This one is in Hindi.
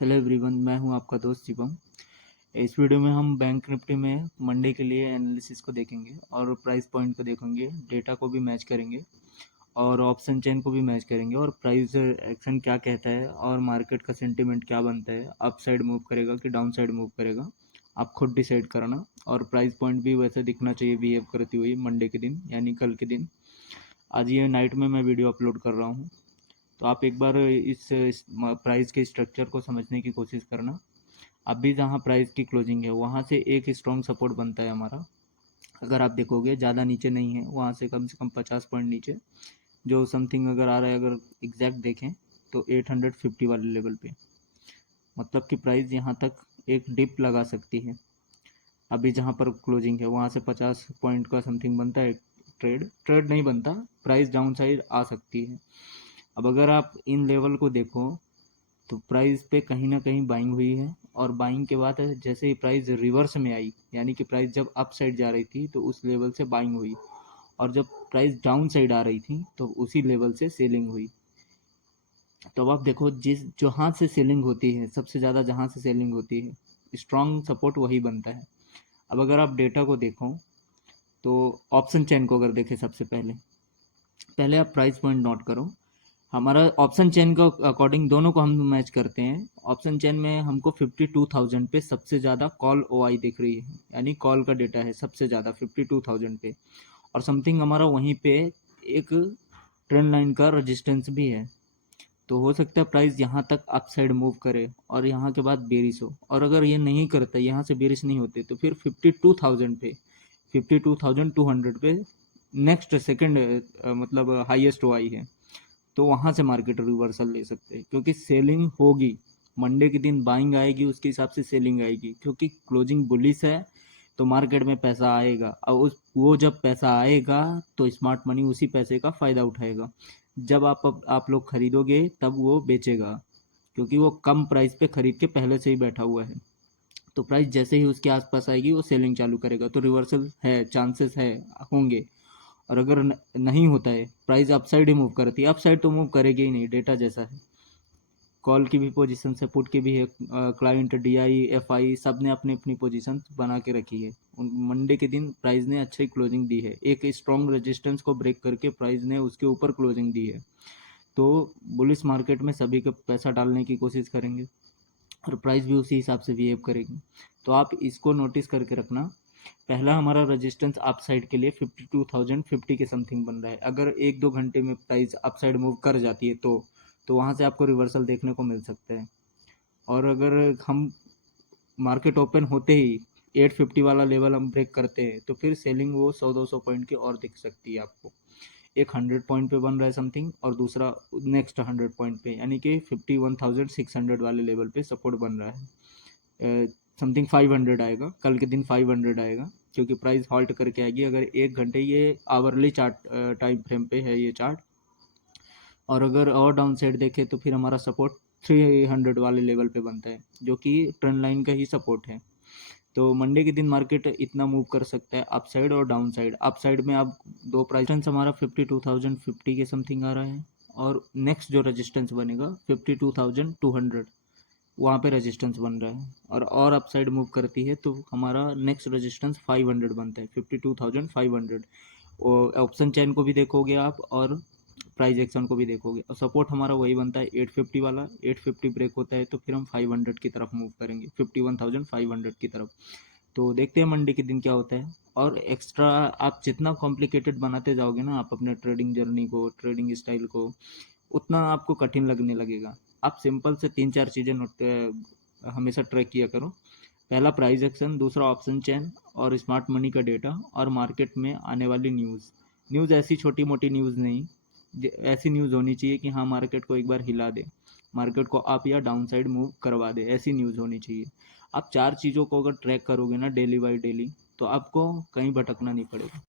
हेलो एवरीवन, मैं हूं आपका दोस्त शिवम। इस वीडियो में हम बैंक निफ्टी में मंडे के लिए एनालिसिस को देखेंगे और प्राइस पॉइंट को देखेंगे, डेटा को भी मैच करेंगे और ऑप्शन चेन को भी मैच करेंगे और प्राइस एक्शन क्या कहता है और मार्केट का सेंटीमेंट क्या बनता है, अप साइड मूव करेगा कि डाउन साइड मूव करेगा, आप खुद डिसाइड करना। और प्राइस पॉइंट भी वैसे दिखना चाहिए बिहेव करती हुई मंडे के दिन यानी कल के दिन। आज ये नाइट में मैं वीडियो अपलोड कर रहा हूँ, तो आप एक बार इस प्राइस के स्ट्रक्चर को समझने की कोशिश करना। अभी जहाँ प्राइस की क्लोजिंग है वहाँ से एक स्ट्रॉन्ग सपोर्ट बनता है हमारा। अगर आप देखोगे ज़्यादा नीचे नहीं है, वहाँ से कम 50 पॉइंट नीचे जो समथिंग अगर आ रहा है, अगर एग्जैक्ट देखें तो 850 वाले लेवल पे, मतलब कि प्राइस यहाँ तक एक डिप लगा सकती है। अभी जहाँ पर क्लोजिंग है वहाँ से 50 पॉइंट का समथिंग बनता है, ट्रेड नहीं बनता, प्राइस डाउन साइड आ सकती है। अब अगर आप इन लेवल को देखो तो प्राइस पे कहीं ना कहीं बाइंग हुई है और बाइंग के बाद जैसे ही प्राइस रिवर्स में आई, यानी कि प्राइस जब अप साइड जा रही थी तो उस लेवल से बाइंग हुई और जब प्राइस डाउन साइड आ रही थी तो उसी लेवल से सेलिंग हुई। तो अब आप देखो, जिस जहाँ से सेलिंग होती है सबसे ज़्यादा, जहाँ से सेलिंग होती है स्ट्रॉन्ग सपोर्ट वही बनता है। अब अगर आप डेटा को देखो तो ऑप्शन चेन को अगर देखें, सबसे पहले पहले आप प्राइस पॉइंट नोट करो। हमारा ऑप्शन चेन का अकॉर्डिंग दोनों को हम मैच करते हैं। ऑप्शन चेन में हमको 52,000 पे सबसे ज़्यादा कॉल ओआई दिख रही है, यानी कॉल का डेटा है सबसे ज़्यादा 52,000 पे, और समथिंग हमारा वहीं पे एक ट्रेंड लाइन का रेजिस्टेंस भी है। तो हो सकता है प्राइस यहाँ तक अप साइड मूव करे और यहाँ के बाद बेरिश हो, और अगर ये नहीं करता, यहाँ से बेरिश नहीं होते, तो फिर 52,000 पे, 52,200 पे नेक्स्ट सेकंड मतलब हाईएस्ट ओआई है। तो वहाँ से मार्केट रिवर्सल ले सकते हैं, क्योंकि सेलिंग होगी मंडे के दिन, बाइंग आएगी उसके हिसाब से सेलिंग आएगी, क्योंकि क्लोजिंग बुलिश है तो मार्केट में पैसा आएगा। और वो जब पैसा आएगा तो स्मार्ट मनी उसी पैसे का फ़ायदा उठाएगा। जब आप लोग खरीदोगे तब वो बेचेगा, क्योंकि वो कम प्राइस पे खरीद के पहले से ही बैठा हुआ है। तो प्राइस जैसे ही उसके आसपास आएगी वो सेलिंग चालू करेगा, तो रिवर्सल है, चांसेस है, होंगे। और अगर नहीं होता है, प्राइस अपसाइड ही मूव करती है, अपसाइड तो मूव करेगी ही नहीं, डेटा जैसा है। कॉल की भी पोजीशन है, पुट की भी है, क्लाइंट डीआई एफआई सब ने अपनी अपनी पोजीशन बना के रखी है। मंडे के दिन प्राइस ने अच्छी क्लोजिंग दी है, एक स्ट्रॉन्ग रेजिस्टेंस को ब्रेक करके प्राइस ने उसके ऊपर क्लोजिंग दी है। तो बुलिश मार्केट में सभी का पैसा डालने की कोशिश करेंगे और प्राइस भी उसी हिसाब से बिहेव करेगी। तो आप इसको नोटिस करके रखना। पहला हमारा रेजिस्टेंस अप साइड के लिए 52,050 के समथिंग बन रहा है। अगर एक दो घंटे में प्राइस अप साइड मूव कर जाती है तो वहाँ से आपको रिवर्सल देखने को मिल सकता है। और अगर हम मार्केट ओपन होते ही 850 वाला लेवल हम ब्रेक करते हैं तो फिर सेलिंग वो 100-200 पॉइंट की और दिख सकती है आपको। एक 100 पॉइंट पे बन रहा है समथिंग और दूसरा नेक्स्ट 100 पॉइंट पे, यानी कि 51,600 वाले लेवल पे सपोर्ट बन रहा है। समथिंग 500 आएगा कल के दिन, 500 आएगा, क्योंकि प्राइस हॉल्ट करके आएगी अगर एक घंटे, ये आवरली चार्ट टाइम फ्रेम पे है ये चार्ट। और अगर और डाउन साइड देखें तो फिर हमारा सपोर्ट 300 वाले लेवल पे बनता है, जो कि ट्रेंड लाइन का ही सपोर्ट है। तो मंडे के दिन मार्केट इतना मूव कर सकता है अप साइड और डाउन साइड। अप साइड में आप दो प्राइस हमारा 52,050 के समथिंग आ रहा है, और नेक्स्ट जो रेजिस्टेंस बनेगा 52,200, वहाँ पे रेजिस्टेंस बन रहा है। और अप साइड मूव करती है तो हमारा नेक्स्ट रेजिस्टेंस 500 बनता है, 52,500। और ऑप्शन चेन को भी देखोगे आप और प्राइस एक्शन को भी देखोगे, और सपोर्ट हमारा वही बनता है 850 वाला। 850 ब्रेक होता है तो फिर हम 500 की तरफ मूव करेंगे, 51,500 की तरफ। तो देखते हैं मंडे के दिन क्या होता है। और एक्स्ट्रा आप जितना कॉम्प्लिकेटेड बनाते जाओगे ना आप अपने ट्रेडिंग जर्नी को, ट्रेडिंग स्टाइल को, उतना आपको कठिन लगने लगेगा। आप सिंपल से 3-4 चीज़ें नोट हमेशा ट्रैक किया करो। पहला प्राइस एक्शन, दूसरा ऑप्शन चेन और स्मार्ट मनी का डेटा, और मार्केट में आने वाली न्यूज़ ऐसी छोटी मोटी न्यूज़ नहीं, ऐसी न्यूज़ होनी चाहिए कि हाँ मार्केट को एक बार हिला दे, मार्केट को अप या डाउन साइड मूव करवा दे, ऐसी न्यूज़ होनी चाहिए। आप 4 चीज़ों को अगर ट्रैक करोगे ना डेली बाई डेली, तो आपको कहीं भटकना नहीं पड़ेगा।